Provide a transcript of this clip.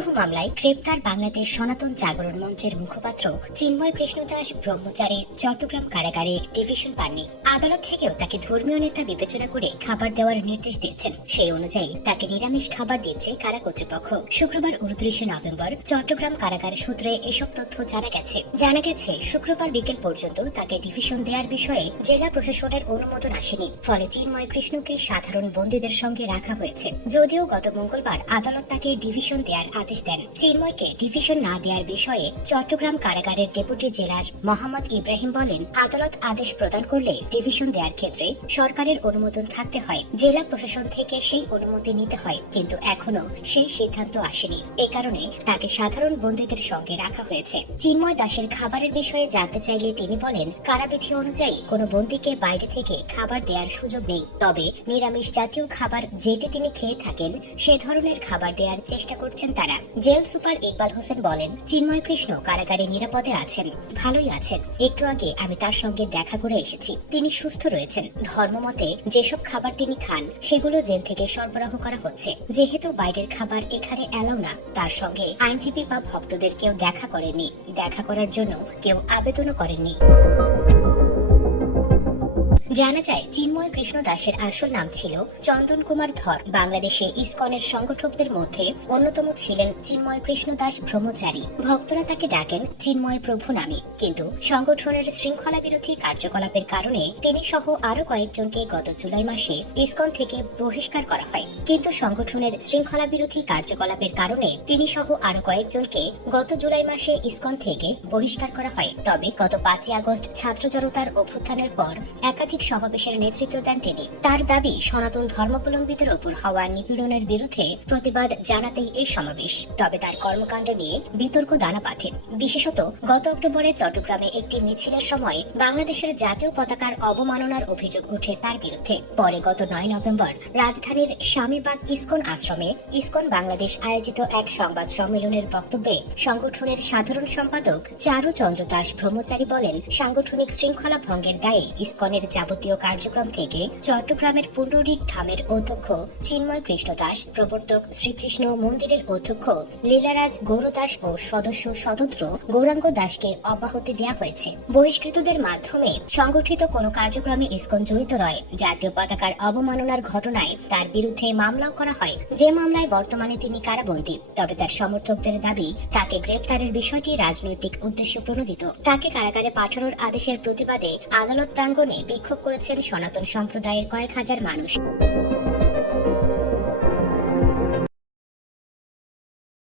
দেশদ্রোহ মামলায় গ্রেপ্তার বাংলাদেশ সনাতন জাগরণ মঞ্চের মুখপাত্র চিন্ময় কৃষ্ণদাস ব্রহ্মচারী চট্টগ্রাম কারাগারে ডিভিশন পাননি। আদালত থেকেও তাকে ধর্মীয় নেতা বিবেচনা করে খাবার দেওয়ার নির্দেশ দিয়েছেন। সেই অনুযায়ী তাকে নিরামিষ খাবার দিচ্ছে কারা কর্তৃপক্ষ। শুক্রবার উনত্রিশে নভেম্বর চট্টগ্রাম কারাগার সূত্রে এসব তথ্য জানা গেছে। জানা গেছে, শুক্রবার বিকেল পর্যন্ত তাকে ডিভিশন দেওয়ার বিষয়ে জেলা প্রশাসনের অনুমোদন আসেনি। ফলে চিন্ময় কৃষ্ণকে সাধারণ বন্দীদের সঙ্গে রাখা হয়েছে। যদিও গত মঙ্গলবার আদালত তাকে ডিভিশন দেওয়ার আদেশ দেন। চিন্ময়কে ডিভিশন না দেওয়ার বিষয়ে চট্টগ্রাম কারাগারের ডেপুটি জেলার মোহাম্মদ ইব্রাহিম বলেন, আদালত আদেশ প্রদান করলে ডিভিশন দেওয়ার ক্ষেত্রে সরকারের অনুমোদন থাকতে হয়, জেলা প্রশাসন থেকে সেই অনুমতি নিতে হয়, কিন্তু এখনও সেই সিদ্ধান্ত আসেনি। এ কারণে তাকে সাধারণ বন্দীদের সঙ্গে রাখা হয়েছে। চিন্ময় দাসের খাবারের বিষয়ে জানতে চাইলে তিনি বলেন, কারাবিধি অনুযায়ী কোনো বন্দীকে বাইরে থেকে খাবার দেওয়ার সুযোগ নেই, তবে নিরামিষ জাতীয় খাবার যেটি তিনি খেয়ে থাকেন, সে ধরনের খাবার দেওয়ার চেষ্টা করছেন তারা। জেল সুপার ইকবাল হোসেন বলেন, চিন্ময় কৃষ্ণ কারাগারে নিরাপদে আছেন, ভালোই আছেন। একটু আগে আমি তার সঙ্গে দেখা করে এসেছি। তিনি সুস্থ রয়েছেন। ধর্মমতে যেসব খাবার তিনি খান, সেগুলো জেল থেকে সরবরাহ করা হচ্ছে। যেহেতু বাইরের খাবার এখানে এলাও না, তার সঙ্গে আইনজীবী বা ভক্তদের কেউ দেখা করেনি। দেখা করার জন্য কেউ আবেদনও করেননি। জানা যায়, চিন্ময় কৃষ্ণ দাসের আসল নাম ছিল চন্দন কুমার ধর। বাংলাদেশে ইসকনের সংগঠকদের মধ্যে অন্যতম ছিলেন চিন্ময় কৃষ্ণ দাস ব্রহ্মচারী। ভক্তরা তাকে ডাকেন চিন্ময় প্রভু নামে। কিন্তু সংগঠনের শৃঙ্খলা বিরোধী কার্যকলাপের কারণে তিনি সহ আরও কয়েকজনকে গত জুলাই মাসে ইসকন থেকে বহিষ্কার করা হয়। কিন্তু সংগঠনের শৃঙ্খলা বিরোধী কার্যকলাপের কারণে তিনি সহ আরও কয়েকজনকে গত জুলাই মাসে ইসকন থেকে বহিষ্কার করা হয়। তবে গত পাঁচই আগস্ট ছাত্র জনতার অভ্যুত্থানের পর একাধিক সমাবেশের নেতৃত্ব দেন তিনি। তার দাবি, সনাতন ধর্মাবলম্বীদের ওপর হওয়া নিপীড়নের বিরুদ্ধে প্রতিবাদ জানাতেই এই সমাবেশ। তবে তার কর্মকাণ্ড নিয়ে বিতর্ক দানা বাঁধে বিশেষত, গত অক্টোবরে চট্টগ্রামে একটি মিছিলের সময় বাংলাদেশের জাতীয় পতাকার অবমাননার অভিযোগ ওঠে তার বিরুদ্ধে। পরে গত নয় নভেম্বর রাজধানীর স্বামীবাগ ইসকন আশ্রমে ইসকন বাংলাদেশ আয়োজিত এক সংবাদ সম্মেলনের বক্তব্যে সংগঠনের সাধারণ সম্পাদক চারু চন্দ্র দাস ব্রহ্মচারী বলেন, সাংগঠনিক শৃঙ্খলা ভঙ্গের দায়ে ইসকনের যাবতীয় কার্যক্রম থেকে চট্টগ্রামের পুণ্ডরিক ধামের অধ্যক্ষ চিন্ময় কৃষ্ণ দাস, প্রবর্তক শ্রীকৃষ্ণ মন্দিরের অধ্যক্ষ লীলারাজ গৌরদাস ও সদস্য স্বতন্ত্র গৌরাঙ্গ দাসকে অব্যাহতি দেওয়া হয়েছে। বহিষ্কৃতদের মাধ্যমে সংগঠিত কোনো কার্যক্রমে ইসকন জড়িত নয়। জাতীয় পতাকার অবমাননার ঘটনায় তার বিরুদ্ধে মামলাও করা হয়। যে মামলায় বর্তমানে তিনি কারাবন্দী, তবে তার সমর্থকদের দাবি, তাকে গ্রেপ্তারের বিষয়টি রাজনৈতিক উদ্দেশ্য প্রণোদিত। তাকে কারাগারে পাঠানোর আদেশের প্রতিবাদে আদালত প্রাঙ্গণে বিক্ষোভ করেছেন সনাতন সম্প্রদায়ের কয়েক হাজার মানুষ।